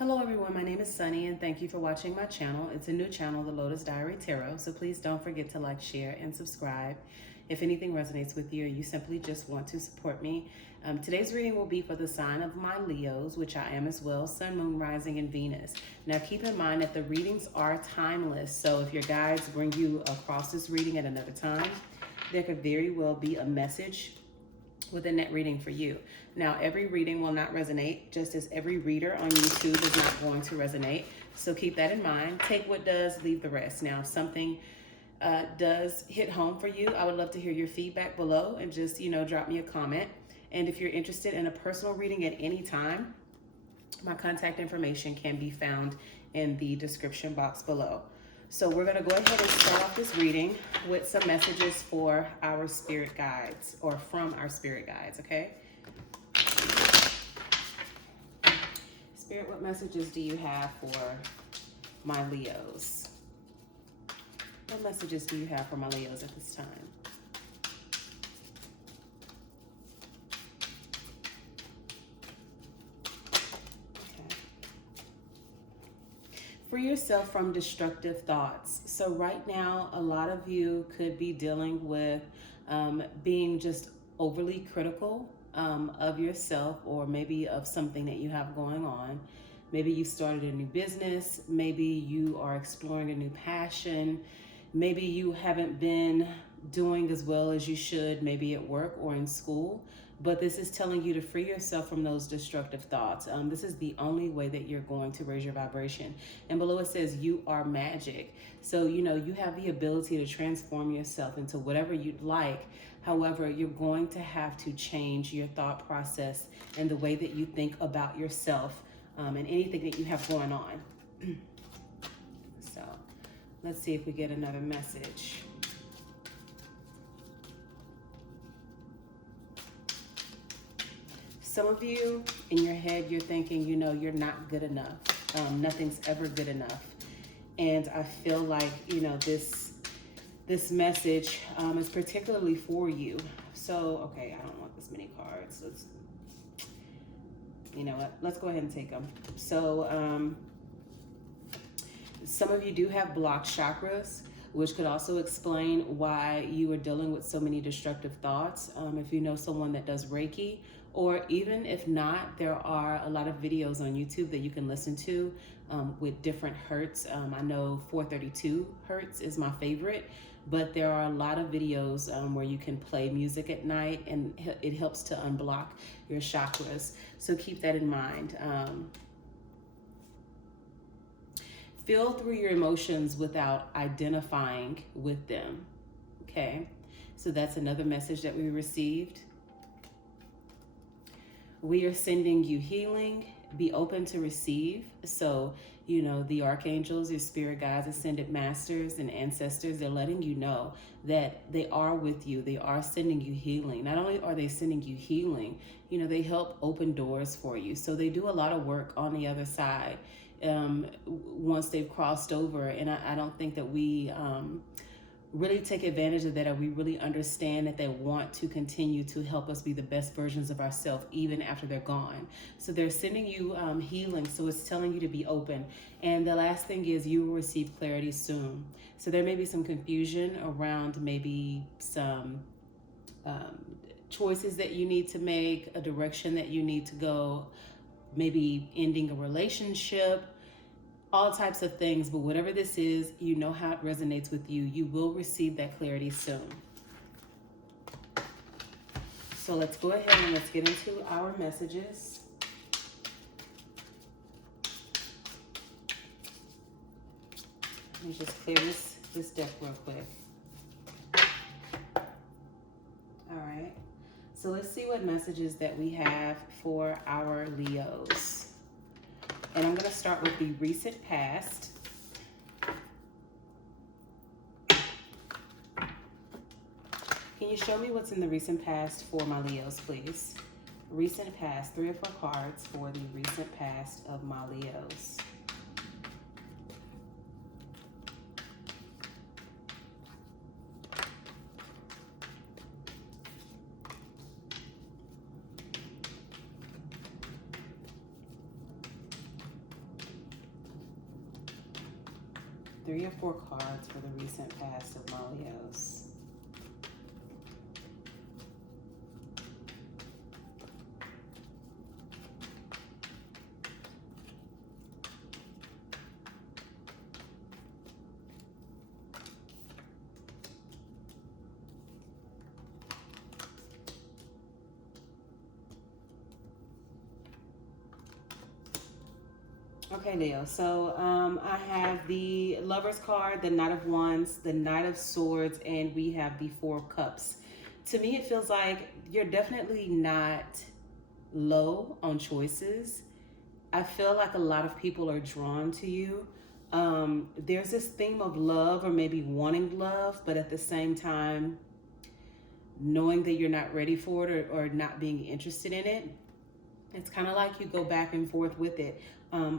Hello everyone, my name is Sunny and thank you for watching my channel. It's a new channel, the Lotus Diary Tarot, so please don't forget to like, share, and subscribe. If anything resonates with you or you simply just want to support me. Today's reading will be for the sign of my Leos, which I am as well, Sun, Moon, Rising, and Venus. Now keep in mind that the readings are timeless, so if your guides bring you across this reading at another time, there could very well be a message within that reading for you. Now, every reading will not resonate, just as every reader on YouTube is not going to resonate. So keep that in mind. Take what does, leave the rest. Now, if something does hit home for you, I would love to hear your feedback below and just, drop me a comment. And if you're interested in a personal reading at any time, my contact information can be found in the description box below. So we're going to go ahead and start off this reading with some messages for our spirit guides, or from our spirit guides, okay? Spirit, what messages do you have for my Leos? What messages do you have for my Leos at this time? Free yourself from destructive thoughts. So right now, a lot of you could be dealing with being just overly critical of yourself, or maybe of something that you have going on. Maybe you started a new business. Maybe you are exploring a new passion. Maybe you haven't been doing as well as you should, maybe at work or in school. But this is telling you to free yourself from those destructive thoughts. This is the only way that you're going to raise your vibration. And below it says you are magic. So, you have the ability to transform yourself into whatever you'd like. However, you're going to have to change your thought process and the way that you think about yourself and anything that you have going on. So let's see if we get another message. Some of you, in your head, you're thinking, you're not good enough. Nothing's ever good enough. And I feel like, this message is particularly for you. So, okay, I don't want this many cards. You know what? Let's go ahead and take them. So, some of you do have blocked chakras, which could also explain why you are dealing with so many destructive thoughts. If you know someone that does Reiki, or even if not, there are a lot of videos on YouTube that you can listen to with different hertz. I know 432 hertz is my favorite, but there are a lot of videos where you can play music at night, and it helps to unblock your chakras. So keep that in mind. Feel through your emotions without identifying with them, okay? So that's another message that we received. We are sending you healing. Be open to receive. So, the archangels, your spirit guides, ascended masters, and ancestors, they're letting you know that they are with you. They are sending you healing. Not only are they sending you healing, they help open doors for you. So they do a lot of work on the other side once they've crossed over. And I don't think that we really take advantage of that, or we really understand that they want to continue to help us be the best versions of ourselves even after they're gone. So they're sending you healing, so it's telling you to be open. And the last thing is you will receive clarity soon. So there may be some confusion around maybe some choices that you need to make, a direction that you need to go, maybe ending a relationship, all types of things. But whatever this is, you know how it resonates with you. You will receive that clarity soon. So let's go ahead and let's get into our messages. Let me just clear this deck real quick. All right. So let's see what messages that we have for our Leos. And I'm going to start with the recent past. Can you show me what's in the recent past for my Leos, please? Recent past, 3 or 4 cards for the recent past of my Leos. 3 or 4 cards for the recent past of my Leos. Okay, Leo, so I have the Lover's card, the Knight of Wands, the Knight of Swords, and we have the Four of Cups. To me, it feels like you're definitely not low on choices. I feel like a lot of people are drawn to you. There's this theme of love or maybe wanting love, but at the same time, knowing that you're not ready for it or not being interested in it. It's kind of like you go back and forth with it.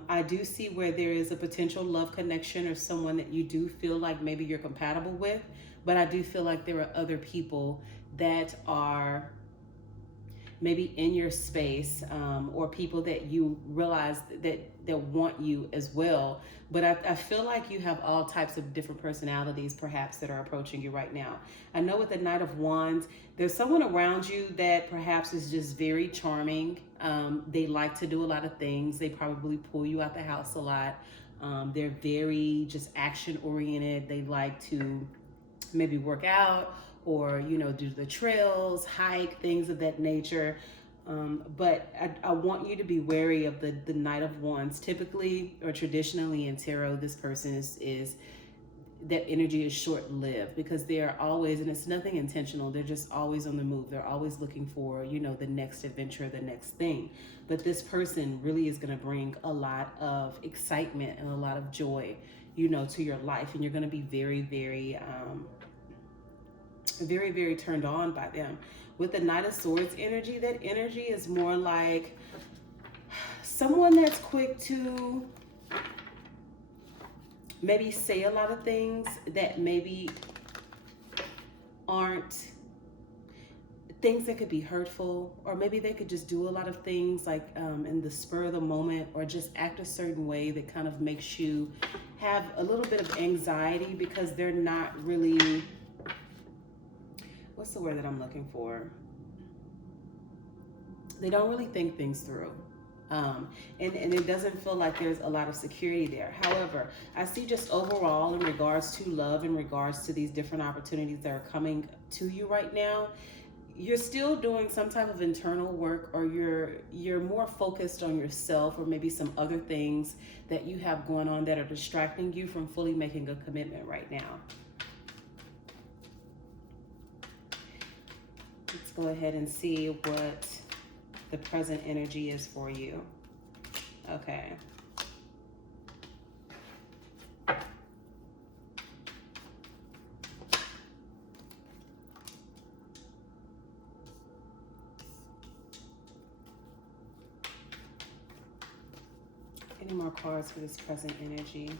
I do see where there is a potential love connection or someone that you do feel like maybe you're compatible with, but I do feel like there are other people that are maybe in your space, or people that you realize that want you as well. But I feel like you have all types of different personalities perhaps that are approaching you right now. I know with the Knight of Wands, there's someone around you that perhaps is just very charming. They like to do a lot of things. They probably pull you out the house a lot. They're very just action oriented. They like to maybe work out or, you know, do the trails, hike, things of that nature. But I want you to be wary of the Knight of Wands. Typically or traditionally in tarot, this person is that energy is short-lived because they are always, and it's nothing intentional, they're just always on the move. They're always looking for, you know, the next adventure, the next thing. But this person really is going to bring a lot of excitement and a lot of joy, you know, to your life. And you're going to be very, very, very, very turned on by them. With the Knight of Swords energy, that energy is more like someone that's quick to maybe say a lot of things that maybe aren't things that could be hurtful, or maybe they could just do a lot of things like in the spur of the moment, or just act a certain way that kind of makes you have a little bit of anxiety because they're not really, what's the word that I'm looking for? They don't really think things through. And it doesn't feel like there's a lot of security there. However, I see just overall in regards to love, in regards to these different opportunities that are coming to you right now, you're still doing some type of internal work, or you're more focused on yourself, or maybe some other things that you have going on that are distracting you from fully making a commitment right now. Let's go ahead and see what the present energy is for you. Okay. Any more cards for this present energy?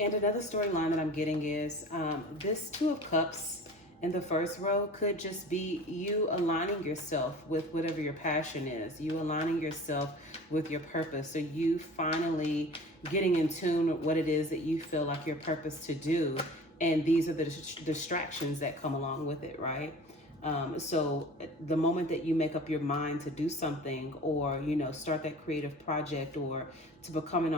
And another storyline that I'm getting is this Two of Cups in the first row could just be you aligning yourself with whatever your passion is, you aligning yourself with your purpose, so you finally getting in tune with what it is that you feel like your purpose to do. And these are the distractions that come along with it, right? So the moment that you make up your mind to do something, or, you know, start that creative project, or to become an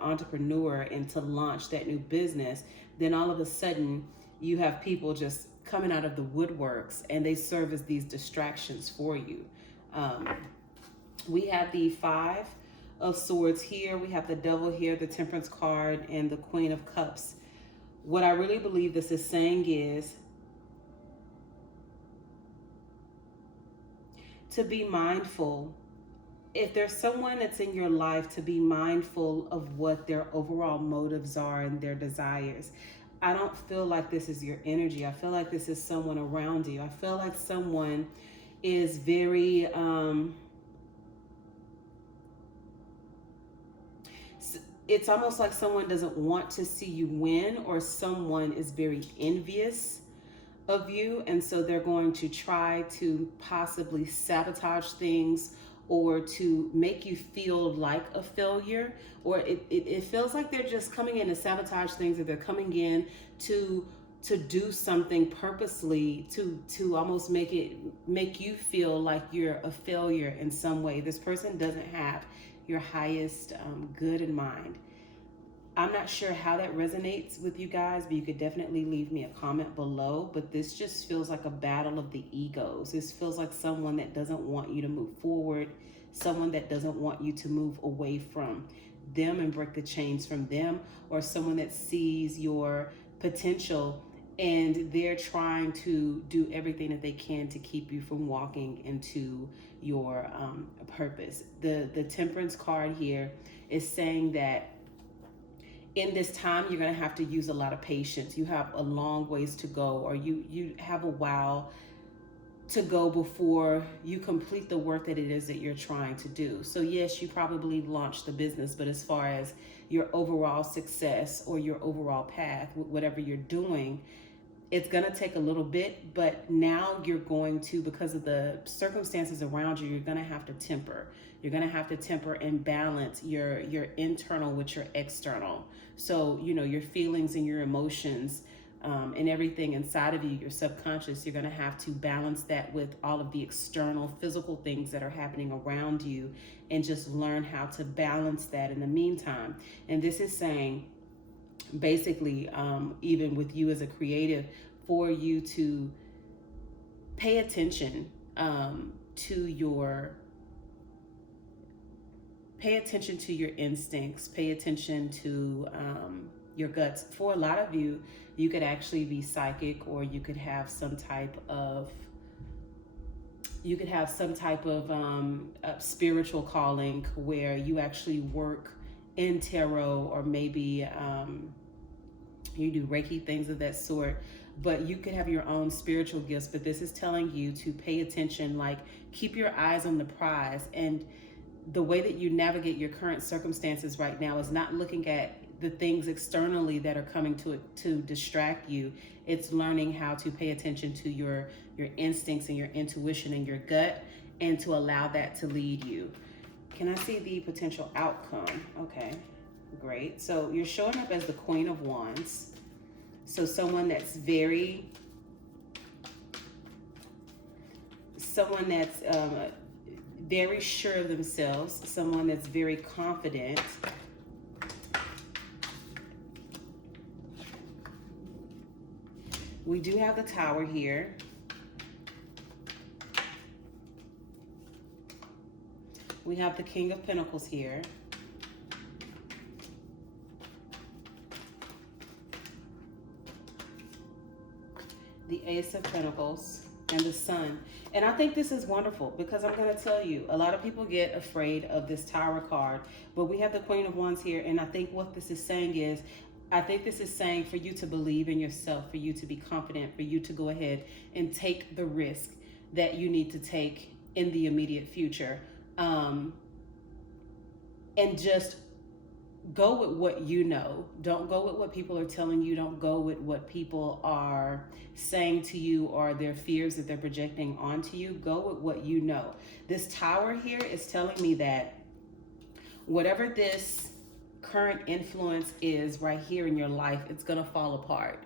entrepreneur and to launch that new business, then all of a sudden you have people just coming out of the woodworks, and they serve as these distractions for you. We have the Five of Swords here. We have the Devil here, the Temperance card, and the Queen of Cups. What I really believe this is saying is to be mindful. If there's someone that's in your life, to be mindful of what their overall motives are and their desires. I don't feel like this is your energy. I feel like this is someone around you. I feel like someone is very, it's almost like someone doesn't want to see you win, or someone is very envious of you, and so they're going to try to possibly sabotage things or to make you feel like a failure, or it feels like they're just coming in to sabotage things, or they're coming in to do something purposely to almost make you feel like you're a failure in some way. This person doesn't have your highest good in mind. I'm not sure how that resonates with you guys, but you could definitely leave me a comment below. But this just feels like a battle of the egos. This feels like someone that doesn't want you to move forward, someone that doesn't want you to move away from them and break the chains from them, or someone that sees your potential and they're trying to do everything that they can to keep you from walking into your purpose. The Temperance card here is saying that in this time, you're going to have to use a lot of patience. You have a long ways to go, or you have a while to go before you complete the work that it is that you're trying to do. So yes, you probably launched the business, but as far as your overall success or your overall path, whatever you're doing, it's going to take a little bit, but now you're going to, because of the circumstances around you, you're going to have to temper. You're going to have to temper and balance your internal with your external. So, your feelings and your emotions and everything inside of you, your subconscious, you're going to have to balance that with all of the external physical things that are happening around you, and just learn how to balance that in the meantime. And this is saying, basically, even with you as a creative, for you to pay attention to your instincts, pay attention to your guts. For a lot of you, you could actually be psychic, or you could have some type of spiritual calling where you actually work in tarot, or maybe you do Reiki, things of that sort. But you could have your own spiritual gifts. But this is telling you to pay attention, like keep your eyes on the prize. And the way that you navigate your current circumstances right now is not looking at the things externally that are coming to distract you. It's learning how to pay attention to your instincts and your intuition and your gut, and to allow that to lead you. Can I see the potential outcome? Okay, great. So you're showing up as the Queen of Wands. So someone that's very sure of themselves, someone that's very confident. We do have the Tower here. We have the King of Pentacles here. The Ace of Pentacles and the Sun. And I think this is wonderful, because I'm going to tell you, a lot of people get afraid of this Tower card, but we have the Queen of Wands here. And I think what this is saying is, I think this is saying for you to believe in yourself, for you to be confident, for you to go ahead and take the risk that you need to take in the immediate future. And just go with what you know. Don't go with what people are telling you. Don't go with what people are saying to you, or their fears that they're projecting onto you. Go with what you know. This Tower here is telling me that whatever this current influence is right here in your life, it's going to fall apart.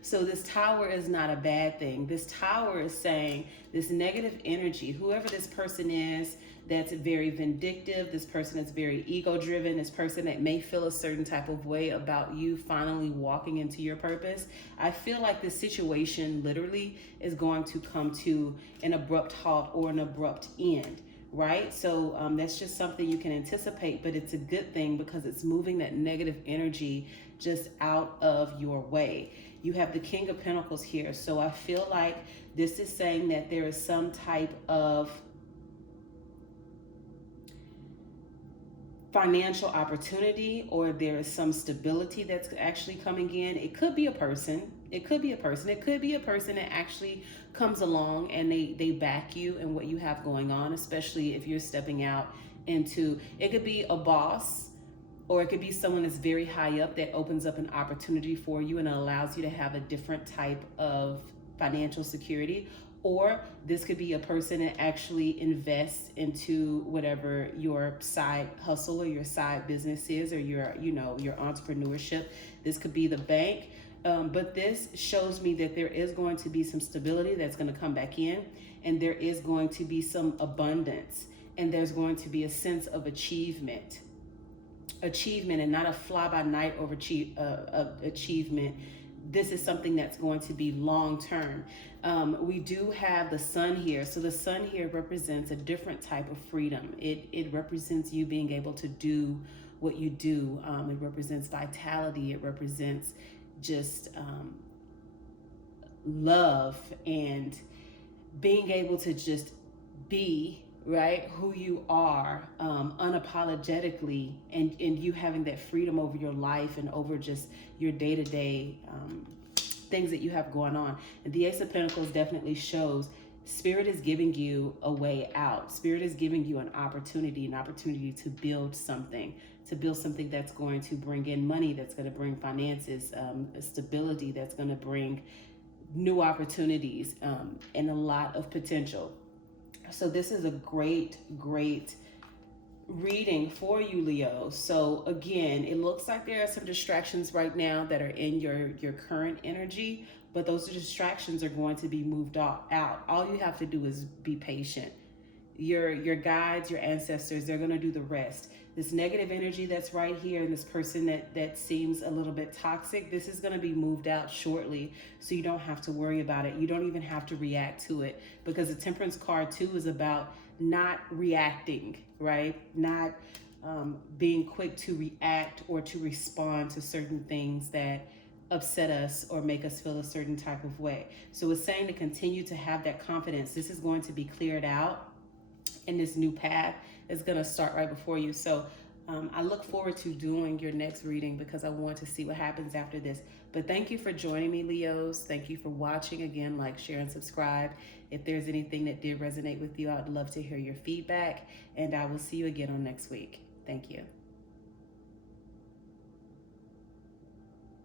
So this Tower is not a bad thing. This Tower is saying this negative energy, whoever this person is, that's very vindictive, this person that's very ego-driven, this person that may feel a certain type of way about you finally walking into your purpose, I feel like this situation literally is going to come to an abrupt halt or an abrupt end, right? So that's just something you can anticipate, but it's a good thing, because it's moving that negative energy just out of your way. You have the King of Pentacles here. So I feel like this is saying that there is some type of financial opportunity, or there is some stability that's actually coming in. It could be a person. It could be a person. It could be a person that actually comes along and they back you in what you have going on, especially if you're stepping out into, it could be a boss or it could be someone that's very high up that opens up an opportunity for you and allows you to have a different type of financial security. Or this could be a person that actually invests into whatever your side hustle or your side business is, or your, you know, your entrepreneurship. This could be the bank. But this shows me that there is going to be some stability that's going to come back in, and there is going to be some abundance, and there's going to be a sense of achievement, and not a fly-by-night achievement. This is something that's going to be long-term. We do have the sun here. So the sun here represents a different type of freedom. It represents you being able to do what you do. It represents vitality. It represents just love and being able to just be, right, who you are, unapologetically, and you having that freedom over your life and over just your day-to-day things that you have going on. And the Ace of Pentacles definitely shows Spirit is giving you a way out. Spirit is giving you an opportunity to build something, that's going to bring in money, that's going to bring finances, stability, that's going to bring new opportunities, and a lot of potential. So this is a great reading for you, Leo. So again, it looks like there are some distractions right now that are in your current energy, but those distractions are going to be moved out. All you have to do is be patient. Your guides, your ancestors, they're going to do the rest. This negative energy that's right here, and this person that seems a little bit toxic, this is going to be moved out shortly, so you don't have to worry about it. You don't even have to react to it, because the Temperance card too is about not reacting, right? Not being quick to react or to respond to certain things that upset us or make us feel a certain type of way. So it's saying to continue to have that confidence. This is going to be cleared out, and this new path is going to start right before you. So I look forward to doing your next reading, because I want to see what happens after this. But thank you for joining me, Leos. Thank you for watching. Again, like, share, and subscribe. If there's anything that did resonate with you, I would love to hear your feedback, and I will see you again on next week. Thank you.